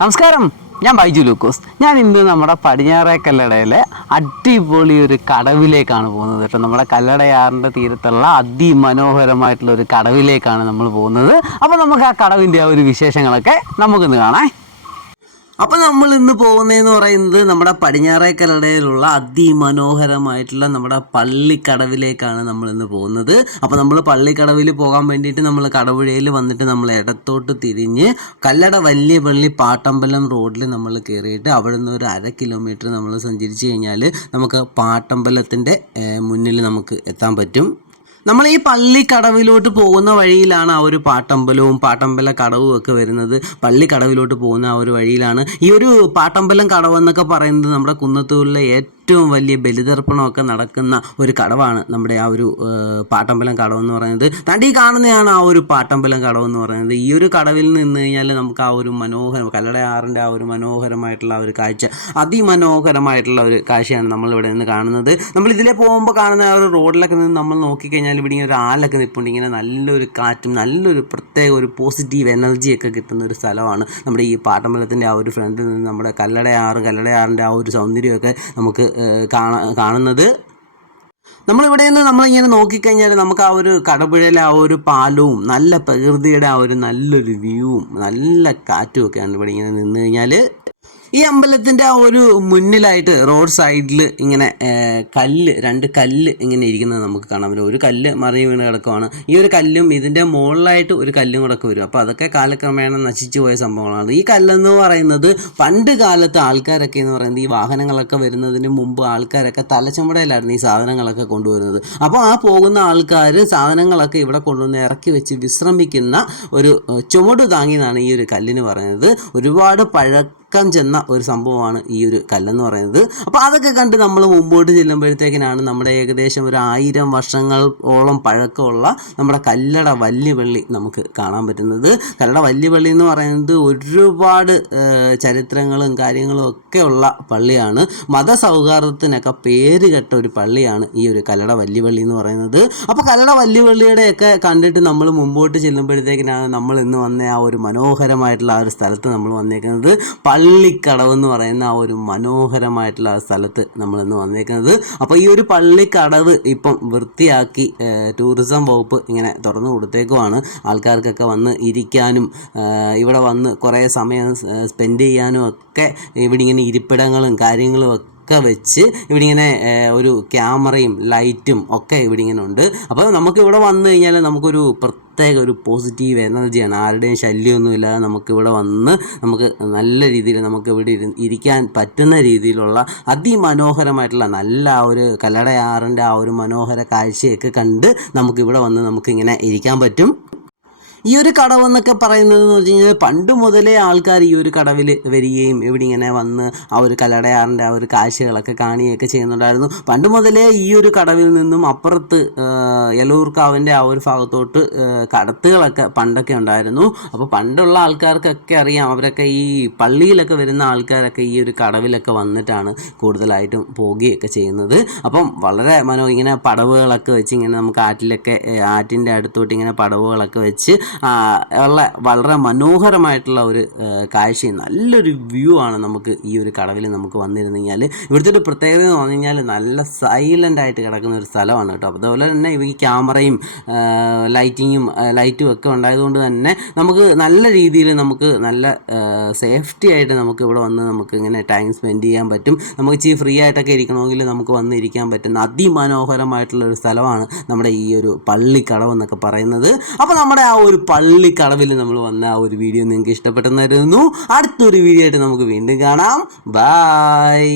നമസ്കാരം, ഞാൻ ബൈജു ലൂക്കോസ്. ഞാൻ ഇന്ന് നമ്മുടെ പടിഞ്ഞാറേ കല്ലടയിലെ അടിപൊളി ഒരു കടവിലേക്കാണ് പോകുന്നത് കേട്ടോ. നമ്മുടെ കല്ലടയാറിൻ്റെ തീരത്തുള്ള അതിമനോഹരമായിട്ടുള്ള ഒരു കടവിലേക്കാണ് നമ്മൾ പോകുന്നത്. അപ്പോൾ നമുക്ക് ആ കടവിൻ്റെ ആ ഒരു വിശേഷങ്ങളൊക്കെ നമുക്കിന്ന് കാണാം. അപ്പോൾ നമ്മൾ ഇന്ന് പോകുന്നതെന്ന് പറയുന്നത് നമ്മുടെ പടിഞ്ഞാറേ കല്ലടയിലുള്ള അതിമനോഹരമായിട്ടുള്ള നമ്മുടെ പള്ളിക്കടവിലേക്കാണ് നമ്മൾ ഇന്ന് പോകുന്നത്. അപ്പോൾ നമ്മൾ പള്ളിക്കടവിൽ പോകാൻ വേണ്ടിയിട്ട് നമ്മൾ കടവുഴയിൽ വന്നിട്ട് നമ്മൾ ഇടത്തോട്ട് തിരിഞ്ഞ് കല്ലട വലിയ പള്ളി പാട്ടമ്പലം റോഡിൽ നമ്മൾ കയറിയിട്ട് അവിടെ നിന്ന് ഒരു 1/2 കിലോമീറ്റർ നമ്മൾ സഞ്ചരിച്ച് കഴിഞ്ഞാൽ നമുക്ക് പാട്ടമ്പലത്തിൻ്റെ മുന്നിൽ നമുക്ക് എത്താൻ പറ്റും. നമ്മൾ ഈ പള്ളിക്കടവിലോട്ട് പോകുന്ന വഴിയിലാണ് ആ ഒരു പാട്ടമ്പലവും പാട്ടമ്പല കടവും ഒക്കെ വരുന്നത്. പള്ളിക്കടവിലോട്ട് പോകുന്ന ആ ഒരു വഴിയിലാണ് ഈ ഒരു പാട്ടമ്പലം കടവെന്നൊക്കെ പറയുന്നത്. നമ്മുടെ കുന്നത്തൂരിലെ ഏറ്റവും വലിയ ബലിതർപ്പണമൊക്കെ നടക്കുന്ന ഒരു കടവാണ് നമ്മുടെ ആ ഒരു പാട്ടമ്പലം കടവെന്ന് പറയുന്നത്. തണ്ടി കാണുന്നതാണ് ആ ഒരു പാട്ടമ്പലം കടവെന്ന് പറയുന്നത്. ഈ ഒരു കടവിൽ നിന്ന് കഴിഞ്ഞാൽ നമുക്ക് ആ ഒരു കല്ലടയാറിൻ്റെ ആ ഒരു മനോഹരമായിട്ടുള്ള ആ ഒരു കാഴ്ച, അതിമനോഹരമായിട്ടുള്ള ഒരു കാഴ്ചയാണ് നമ്മളിവിടെ നിന്ന് കാണുന്നത്. നമ്മൾ ഇതിലെ പോകുമ്പോൾ കാണുന്ന ആ ഒരു റോഡിലൊക്കെ നിന്ന് നമ്മൾ നോക്കിക്കഴിഞ്ഞാൽ ഇവിടെ ഇങ്ങനെ ഒരു ആലൊക്കെ നിൽപ്പുണ്ട്. ഇങ്ങനെ നല്ലൊരു കാറ്റും നല്ലൊരു പ്രത്യേക ഒരു പോസിറ്റീവ് എനർജിയൊക്കെ കിട്ടുന്ന ഒരു സ്ഥലമാണ് നമ്മുടെ ഈ പാട്ടമ്പലത്തിൻ്റെ ആ ഒരു ഫ്രണ്ടിൽ നിന്ന് നമ്മുടെ കല്ലടയാറിൻ്റെ ആ ഒരു സൗന്ദര്യമൊക്കെ നമുക്ക് കാണുന്നത്. നമ്മളിവിടെ നിന്ന് നമ്മളിങ്ങനെ നോക്കിക്കഴിഞ്ഞാൽ നമുക്ക് ആ ഒരു കടപുഴയിലെ ആ ഒരു പാലവും നല്ല പ്രകൃതിയുടെ ആ ഒരു നല്ലൊരു വ്യൂവും നല്ല കാറ്റും ഒക്കെയാണ് ഇവിടെ ഇങ്ങനെ നിന്ന് കഴിഞ്ഞാൽ. ഈ അമ്പലത്തിൻ്റെ ആ ഒരു മുന്നിലായിട്ട് റോഡ് സൈഡിൽ ഇങ്ങനെ 2 കല്ല് ഇങ്ങനെ ഇരിക്കുന്നത് നമുക്ക് കാണാൻ പറ്റും. ഒരു കല്ല് മറിഞ്ഞ് വീണ് കിടക്കുവാണ്. ഈ ഒരു കല്ലും ഇതിൻ്റെ മുകളിലായിട്ട് ഒരു കല്ലും കൂടെ ഒക്കെ വരും. അപ്പോൾ അതൊക്കെ കാലക്രമേണ നശിച്ചു പോയ സംഭവങ്ങളാണ്. ഈ കല്ലെന്ന് പറയുന്നത് പണ്ട് കാലത്ത് ആൾക്കാരൊക്കെ എന്ന് പറയുന്നത് ഈ വാഹനങ്ങളൊക്കെ വരുന്നതിന് മുമ്പ് ആൾക്കാരൊക്കെ തലച്ചമ്പടയിലായിരുന്നു ഈ സാധനങ്ങളൊക്കെ കൊണ്ടുവരുന്നത്. അപ്പോൾ ആ പോകുന്ന ആൾക്കാർ സാധനങ്ങളൊക്കെ ഇവിടെ കൊണ്ടുവന്ന് ഇറക്കി വെച്ച് വിശ്രമിക്കുന്ന ഒരു ചുമട് താങ്ങിയെന്നാണ് ഈ ഒരു കല്ലിന് പറയുന്നത്. ഒരുപാട് ചെന്ന ഒരു സംഭവമാണ് ഈ ഒരു കല്ലെന്ന് പറയുന്നത്. അപ്പോൾ അതൊക്കെ കണ്ട് നമ്മൾ മുമ്പോട്ട് ചെല്ലുമ്പോഴത്തേക്കിനാണ് നമ്മുടെ ഏകദേശം ഒരു 1000 വർഷങ്ങളോളം പഴക്കമുള്ള നമ്മുടെ കല്ലട വല്യപള്ളി നമുക്ക് കാണാൻ പറ്റുന്നത്. കല്ലട വല്യപള്ളി എന്ന് പറയുന്നത് ഒരുപാട് ചരിത്രങ്ങളും കാര്യങ്ങളും ഒക്കെ ഉള്ള പള്ളിയാണ്. മതസൗഹാർദ്ദത്തിനൊക്കെ പേര് കേട്ട ഒരു പള്ളിയാണ് ഈ ഒരു കല്ലട വല്യപള്ളി എന്ന് പറയുന്നത്. അപ്പോൾ കല്ലട വല്യപള്ളിയുടെയൊക്കെ കണ്ടിട്ട് നമ്മൾ മുമ്പോട്ട് ചെല്ലുമ്പോഴത്തേക്കിനാണ് നമ്മൾ ഇന്ന് വന്ന ആ ഒരു മനോഹരമായിട്ടുള്ള ആ ഒരു സ്ഥലത്ത് നമ്മൾ വന്നേക്കുന്നത്. പള്ളിക്കടവെന്ന് പറയുന്ന ആ ഒരു മനോഹരമായിട്ടുള്ള ആ സ്ഥലത്ത് നമ്മളിന്ന് വന്നേക്കുന്നത്. അപ്പോൾ ഈ ഒരു പള്ളിക്കടവ് ഇപ്പം വൃത്തിയാക്കി ടൂറിസം വകുപ്പ് ഇങ്ങനെ തുറന്നു കൊടുത്തേക്കുവാണ്. ആൾക്കാർക്കൊക്കെ വന്ന് ഇരിക്കാനും ഇവിടെ വന്ന് കുറേ സമയം സ്പെൻഡ് ചെയ്യാനും ഒക്കെ ഇവിടെ ഇങ്ങനെ ഇരിപ്പിടങ്ങളും കാര്യങ്ങളും ഒക്കെ വെച്ച് ഇവിടെ ഇങ്ങനെ ഒരു ക്യാമറയും ലൈറ്റും ഒക്കെ ഇവിടെ ഇങ്ങനെ ഉണ്ട്. അപ്പോൾ നമുക്ക് ഇവിടെ വന്നു കഴിഞ്ഞാൽ നമുക്കൊരു പ്രത്യേക ഒരു പോസിറ്റീവ് എനർജിയാണ്. ആരുടെയും ശല്യമൊന്നുമില്ലാതെ നമുക്കിവിടെ വന്ന് നമുക്ക് നല്ല രീതിയിൽ നമുക്ക് ഇവിടെ ഇരിക്കാൻ പറ്റുന്ന രീതിയിലുള്ള അതിമനോഹരമായിട്ടുള്ള നല്ല ആ ഒരു കല്ലടയാറിൻ്റെ ആ ഒരു മനോഹര കാഴ്ചയൊക്കെ കണ്ട് നമുക്കിവിടെ വന്ന് നമുക്കിങ്ങനെ ഇരിക്കാൻ പറ്റും. ഈ ഒരു കടവെന്നൊക്കെ പറയുന്നതെന്ന് വെച്ച് കഴിഞ്ഞാൽ പണ്ട് മുതലേ ആൾക്കാർ ഈ ഒരു കടവിൽ വരികയും ഇവിടെ ഇങ്ങനെ വന്ന് ആ ഒരു കല്ലടയാറിൻ്റെ ആ ഒരു കാഴ്ചകളൊക്കെ കാണുകയൊക്കെ ചെയ്യുന്നുണ്ടായിരുന്നു. പണ്ട് മുതലേ ഈ ഒരു കടവിൽ നിന്നും അപ്പുറത്ത് എലൂർക്കാവിൻ്റെ ആ ഒരു ഭാഗത്തോട്ട് കടത്തുകളൊക്കെ പണ്ടൊക്കെ ഉണ്ടായിരുന്നു. അപ്പോൾ പണ്ടുള്ള ആൾക്കാർക്കൊക്കെ അറിയാം, അവരൊക്കെ ഈ പള്ളിയിലൊക്കെ വരുന്ന ആൾക്കാരൊക്കെ ഈ ഒരു കടവിലൊക്കെ വന്നിട്ടാണ് കൂടുതലായിട്ടും പോകുകയൊക്കെ ചെയ്യുന്നത്. അപ്പം വളരെ ഇങ്ങനെ പടവുകളൊക്കെ വെച്ച് ഇങ്ങനെ നമുക്ക് ആറ്റിൻ്റെ അടുത്തോട്ട് ഇങ്ങനെ പടവുകളൊക്കെ വെച്ച് വളരെ മനോഹരമായിട്ടുള്ള ഒരു കാഴ്ചയും നല്ലൊരു വ്യൂ ആണ് നമുക്ക് ഈ ഒരു കടവിൽ നമുക്ക് വന്നിരുന്നു കഴിഞ്ഞാൽ. ഇവിടുത്തെ ഒരു പ്രത്യേകത എന്ന് പറഞ്ഞു കഴിഞ്ഞാൽ നല്ല സൈലൻ്റ് ആയിട്ട് കിടക്കുന്ന ഒരു സ്ഥലമാണ് കേട്ടോ. അതുപോലെ തന്നെ ഈ ക്യാമറയും ലൈറ്റും ഒക്കെ ഉണ്ടായതുകൊണ്ട് തന്നെ നമുക്ക് നല്ല രീതിയിൽ നമുക്ക് നല്ല സേഫ്റ്റി ആയിട്ട് നമുക്ക് ഇവിടെ വന്ന് നമുക്ക് ഇങ്ങനെ ടൈം സ്പെൻഡ് ചെയ്യാൻ പറ്റും. നമുക്ക് ഇച്ചിരി ഫ്രീ ആയിട്ടൊക്കെ ഇരിക്കണമെങ്കിൽ നമുക്ക് വന്ന് ഇരിക്കാൻ പറ്റുന്ന അതിമനോഹരമായിട്ടുള്ള ഒരു സ്ഥലമാണ് നമ്മുടെ ഈ ഒരു പള്ളിക്കടവെന്നൊക്കെ പറയുന്നത്. അപ്പോൾ നമ്മുടെ ആ ഒരു പള്ളിക്കടവിൽ നമ്മൾ വന്ന ആ ഒരു വീഡിയോ നിങ്ങൾക്ക് ഇഷ്ടപ്പെട്ടെന്നായിരുന്നു. അടുത്തൊരു വീഡിയോ ആയിട്ട് നമുക്ക് വീണ്ടും കാണാം. ബൈ.